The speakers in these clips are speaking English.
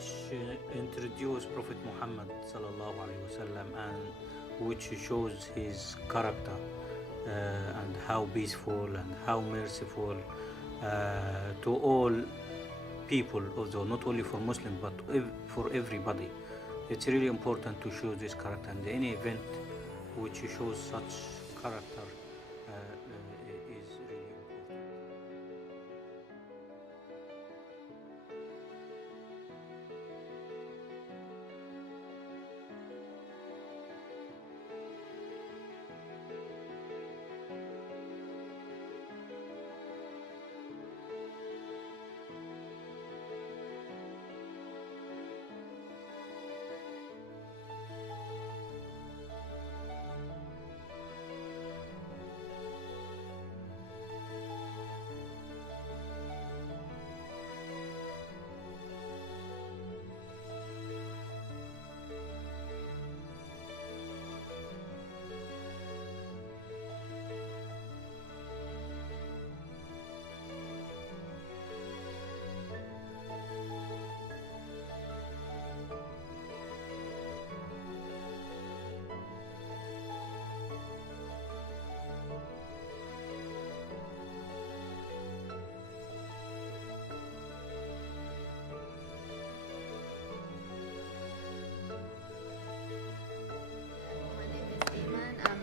which introduce Prophet Muhammad sallallahu alaihi wasallam, and which shows his character and how peaceful and how merciful to all people, although not only for Muslims but for everybody. It's really important to show this character, and any event which shows such character is really important.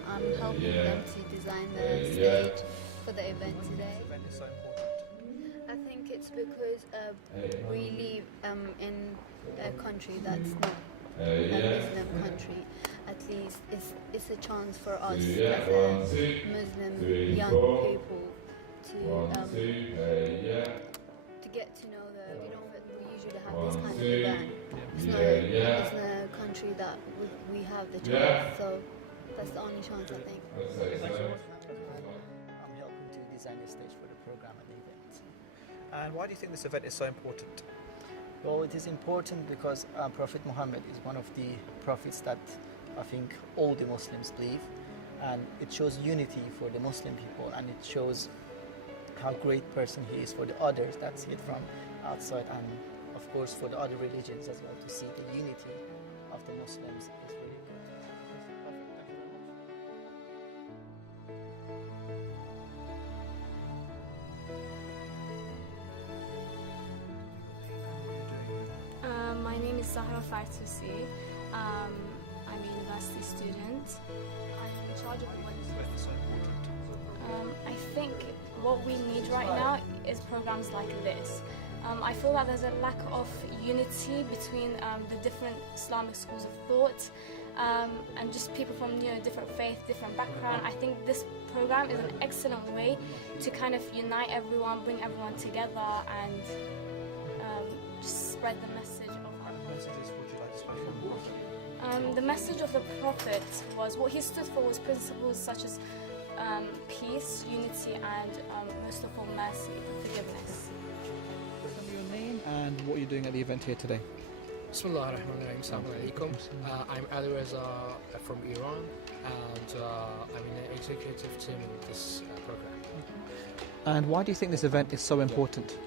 I'm helping them to design the stage for the event today. This event is so important. I think it's because we live in a country that's not a Muslim country. At least it's a chance for us as a Muslim young people to get to know we usually have this kind of event. It's not a country that we have the chance, so that's the only chance I think. I'm helping to design a stage for the program and the event. And why do you think this event is so important? Well, it is important because Prophet Muhammad is one of the prophets that I think all the Muslims believe, and it shows unity for the Muslim people, and it shows how great person he is for the others that see it from outside, and of course for the other religions as well, to see the unity of the Muslims is really good. Thank you very much. My name is Zahra Fartusi. I'm a university student. I'm in charge of one. I think what we need right now is programs like this. I feel that there's a lack of unity between the different Islamic schools of thought and just people from different faith, different background. I think this program is an excellent way to kind of unite everyone, bring everyone together, and just spread the message of our Messages would you like to spread from the Prophet? The message of the Prophet was, what he stood for was principles such as peace, unity, and most of all mercy, forgiveness. Tell me your name and what you're doing at the event here today. Bismillah ar-Rahman ar-Rahim. Assalamu alaikum. I'm Ali Reza from Iran, and I'm in the executive team in this program. And why do you think this event is so important?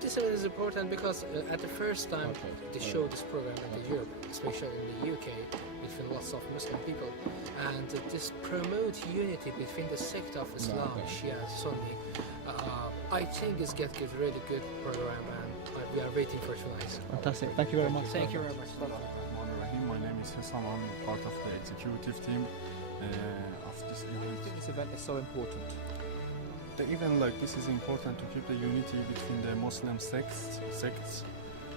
This event is important because at the first time they showed this program in Europe, especially in the UK, between lots of Muslim people, and this promote unity between the sect of Islam, Shia, Sunni. I think it's get really good program, and we are waiting for tonight. Fantastic. Thank you very much. Thank you very much. My name is Hissam. I'm part of the executive team of this I event. think this event is so important. The event like this is important to keep the unity between the Muslim sects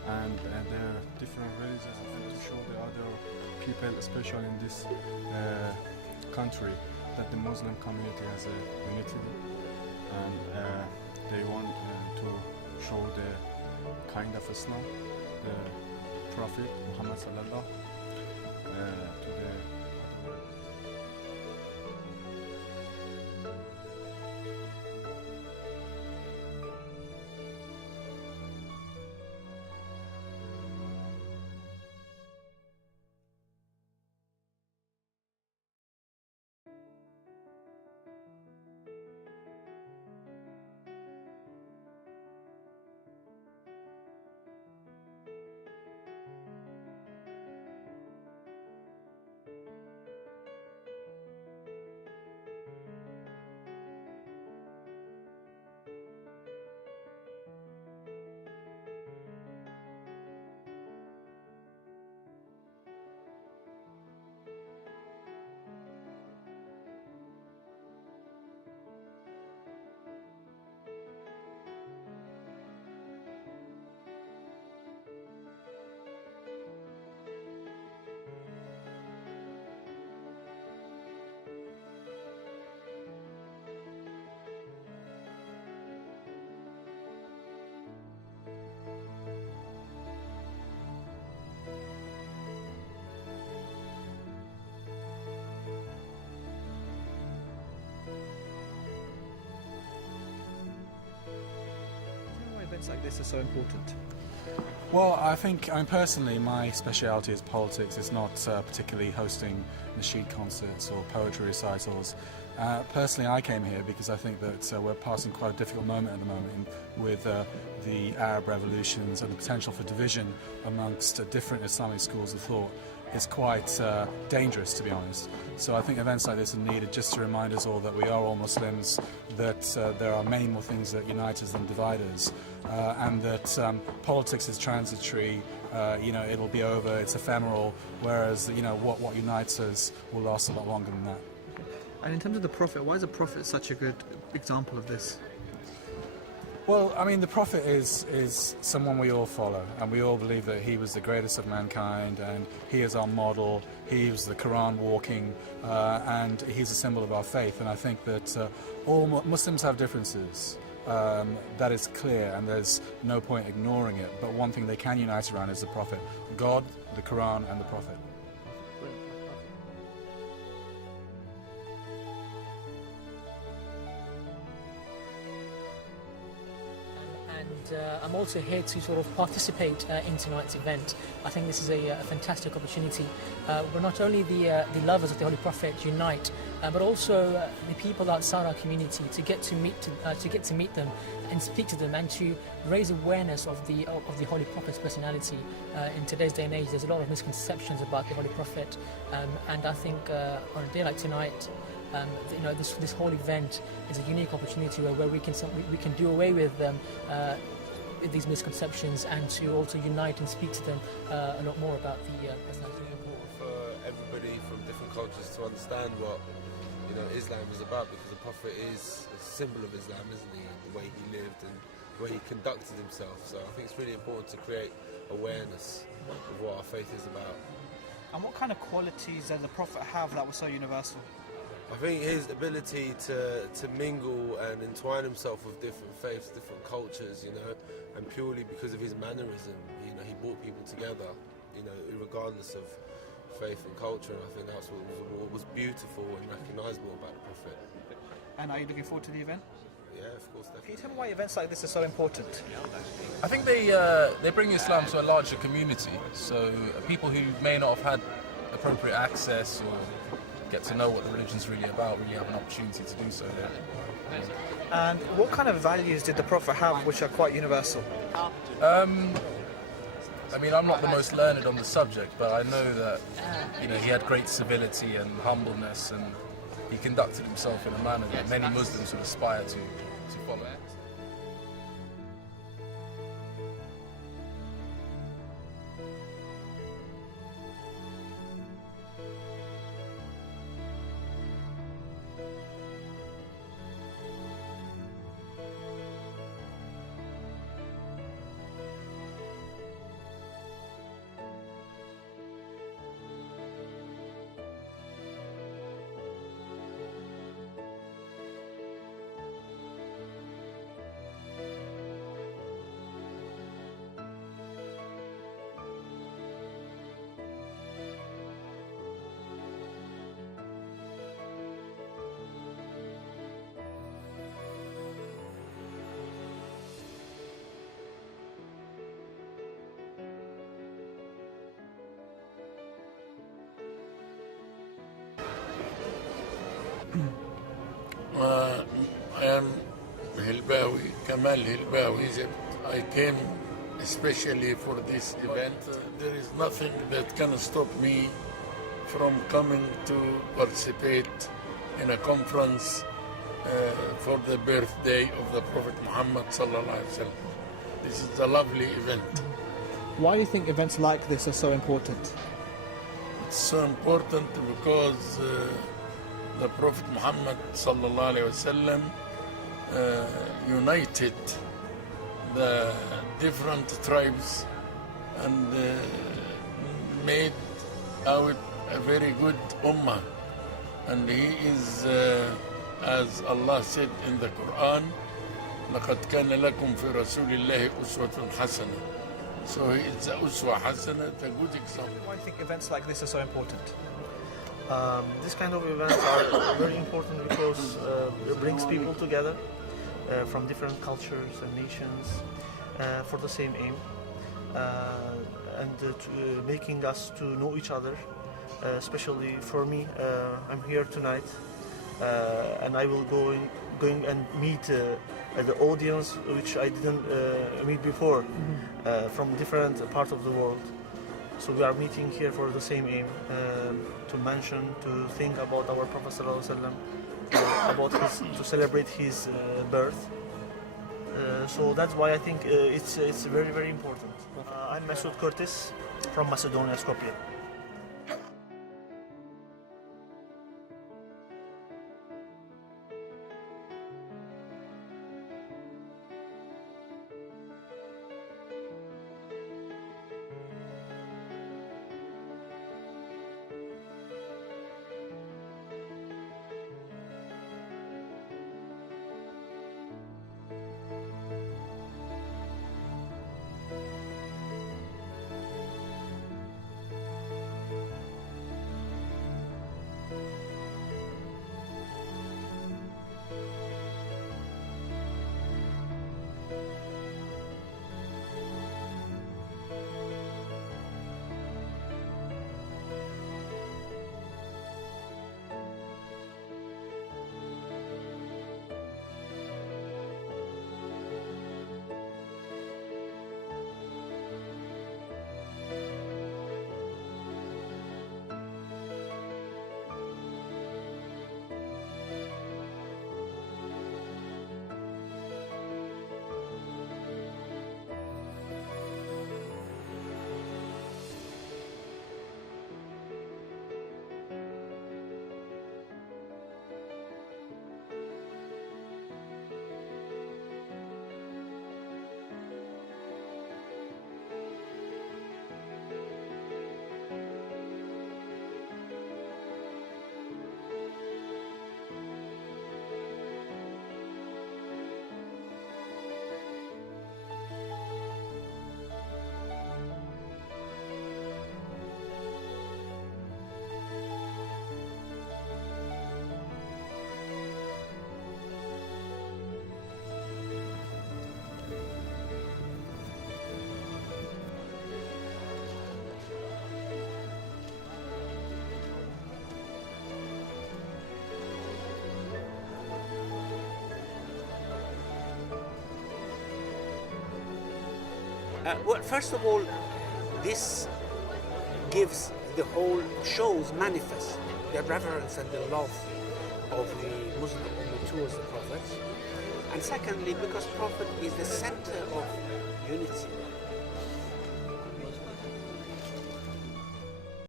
and their different religions, and to show the other people, especially in this country, that the Muslim community has a unity, and they want to show the kind of Islam, the Prophet Muhammad sallallahu to the other world. events like this are so important? Well, I mean, personally, my speciality is politics. It's not particularly hosting nasheed concerts or poetry recitals. Personally, I came here because I think that we're passing quite a difficult moment at the moment with the Arab revolutions, and the potential for division amongst different Islamic schools of thought is quite dangerous, to be honest. So I think events like this are needed just to remind us all that we are all Muslims, that there are many more things that unite us than divide us, and that politics is transitory. It'll be over, it's ephemeral, whereas what unites us will last a lot longer than that. And in terms of the Prophet, why is the Prophet such a good example of this? Well, I mean, the Prophet is someone we all follow, and we all believe that he was the greatest of mankind, and he is our model. He was the Quran walking, and he's a symbol of our faith. And I think that all Muslims have differences. That is clear, and there's no point ignoring it. But one thing they can unite around is the Prophet, God, the Quran, and the Prophet. I'm also here to sort of participate in tonight's event. I think this is a fantastic opportunity where not only the lovers of the Holy Prophet unite, but also the people outside our community to get to meet them and speak to them, and to raise awareness of the Holy Prophet's personality. In today's day and age, there's a lot of misconceptions about the Holy Prophet, and I think on a day like tonight, this whole event is a unique opportunity where we can do away with these misconceptions, and to also unite and speak to them a lot more about the personality. It's important for everybody from different cultures to understand what Islam is about, because the Prophet is a symbol of Islam, isn't he? The way he lived and the way he conducted himself. So I think it's really important to create awareness of what our faith is about. And what kind of qualities does the Prophet have that were so universal? I think his ability to mingle and entwine himself with different faiths, different cultures, and purely because of his mannerism, he brought people together, regardless of faith and culture. And I think that's what was beautiful and recognisable about the Prophet. And are you looking forward to the event? Yeah, of course, definitely. Can you tell me why events like this are so important? I think they bring Islam to a larger community, so people who may not have had appropriate access or get to know what the religion's really about really have an opportunity to do so. Yeah. And what kind of values did the Prophet have which are quite universal? I mean, I'm not the most learned on the subject, but I know that he had great civility and humbleness, and he conducted himself in a manner that many Muslims would aspire to follow. I am Hilbawi, Kamal Hilbawi Egypt. I came especially for this event. There is nothing that can stop me from coming to participate in a conference for the birthday of the Prophet Muhammad sallallahu alaihi wasallam. This is a lovely event. Why do you think events like this are so important? It's so important because the Prophet Muhammad sallallahu alaihi wasallam united the different tribes and made out a very good ummah. And he is, as Allah said in the Quran, لَقَدْ كَانَ لَكُمْ فِي رَسُولِ اللَّهِ أُسْوَةٌ حَسَنَةٌ. So he is a uswa hasana, a good example. Why do you think events like this are so important? This kind of events are very important because it brings people together from different cultures and nations. for the same aim, and making us to know each other. Especially for me, I'm here tonight, and I will going and meet the audience which I didn't meet before, from different parts of the world. So we are meeting here for the same aim, to mention, to think about our Prophet ﷺ, to celebrate his birth. So that's why I think it's very, very important. I'm Masoud Curtis from Macedonia, Skopje. Well, first of all, this gives the whole shows manifest the reverence and the love of the Muslim Ummah towards the Prophet. And secondly, because Prophet is the center of unity.